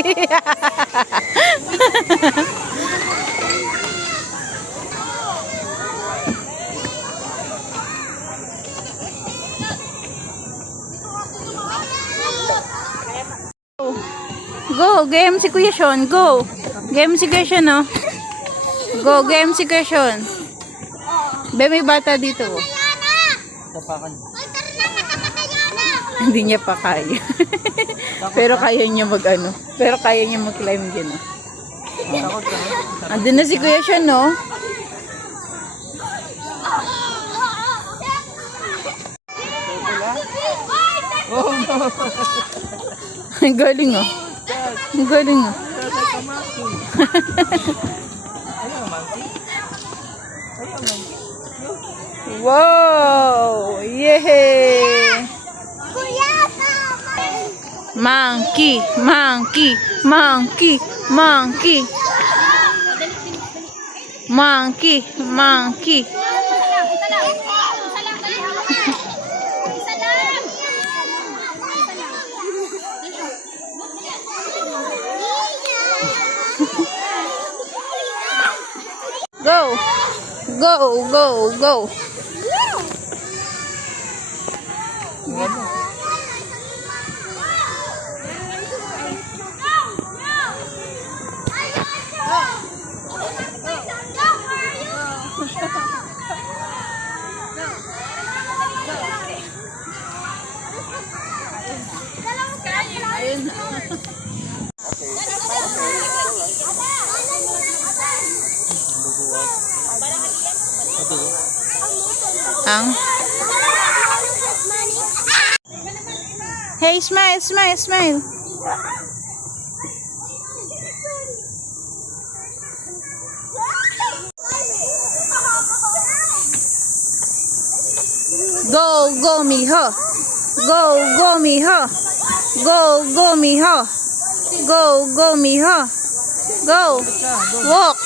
Go, game si Kuya Sean, go. Game si Kuya Sean, no? Go, game si Kuya Sean. Be, may bata dito. Tapakan. Hindi niya pa kaya. Pero kaya niya mag-ano. Pero kaya niya mag-climb din, no? Takot ka. Andun na si Kuya Sean, no? Oh no. Ang galing, oh. Ang galing, oh. Ayaw, monkey. Ayaw, monkey. Wow! Yay! Monkey! Monkey! Monkey! Monkey! Monkey! Monkey! Go! Go! Go! Go! Ayun. Ang Hey, smile, smile, smile. Go, go, mijo. Go, go, mijo. Go, go, mijo. Go, go, mijo. Go. Walk.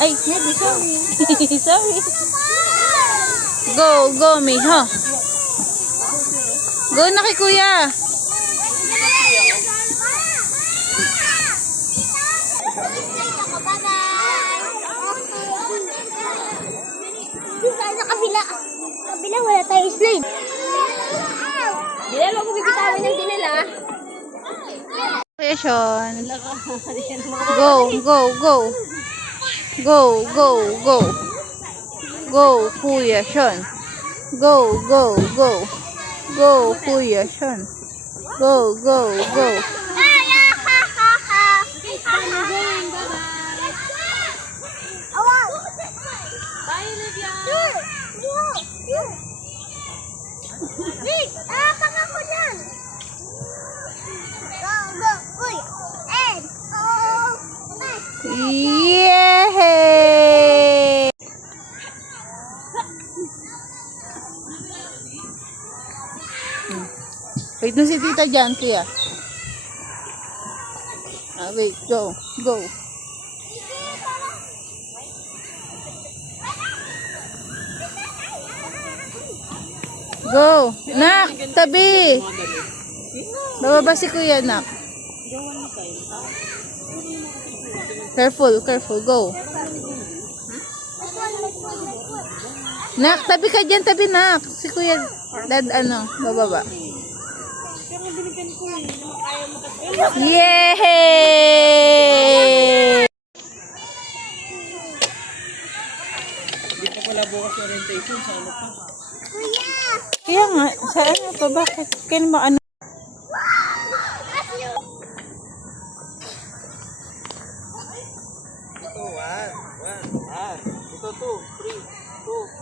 Ay, sorry. Sorry. Go, go, mijo. Go na kay kuya. Sa kabila. Kabila wala tayong slide. Dinala mo bibitawin ng dinala. Kuya Sean. Go, go, go. Go, go, go. Go, Kuya Sean. Go, go, go. Go, Kuya Sean. Go, go, go. Yay! Wait na si tita dyan, kuya. Wait, go, go. Go. Nak, tabi. Bababa si kuya, nak. Careful, careful, go. Nak, tabi ka dyan, tabi, nak. Si kuya, dad, bababa. Yay! Hindi pa pala bukas orientation sa ano pa. Kaya nga, sa ano pa, bakit? Kaya ba ano? Ito, 1, 1, ito, 2, 3, 2.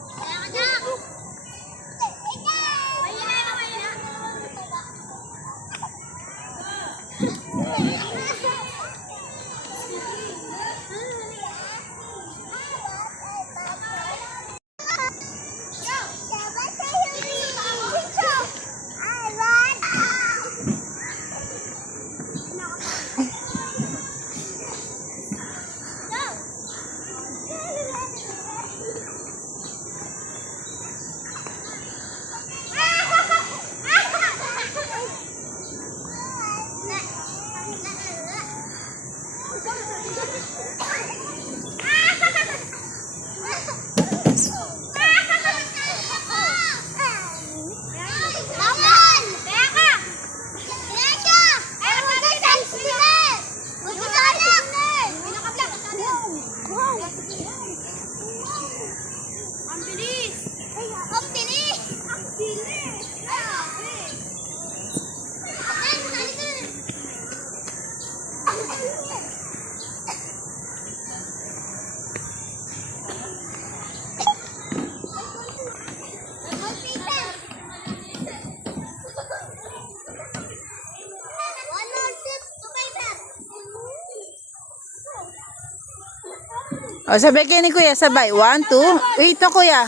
O, sabay kayo ni Kuya, sabay. 1, 2. Wait to, Kuya.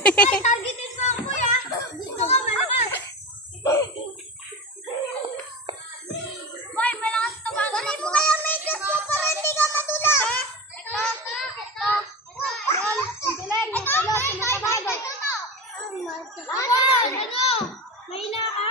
Targetin mo ako, kuya. Gusto ko malakas. Boy, malakas ka ba? Dali mo kaya may just mo para hindi ka matula. Ito. Bilang, sumatabagay. Ano? May ina ka?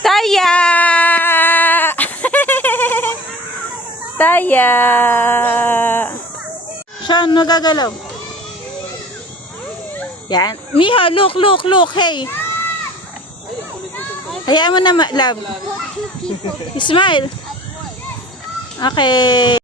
Taya! Taya! Sean, magagalaw. Yan. Miho, look, hey. Hayaan mo na, love. Smile. Okay.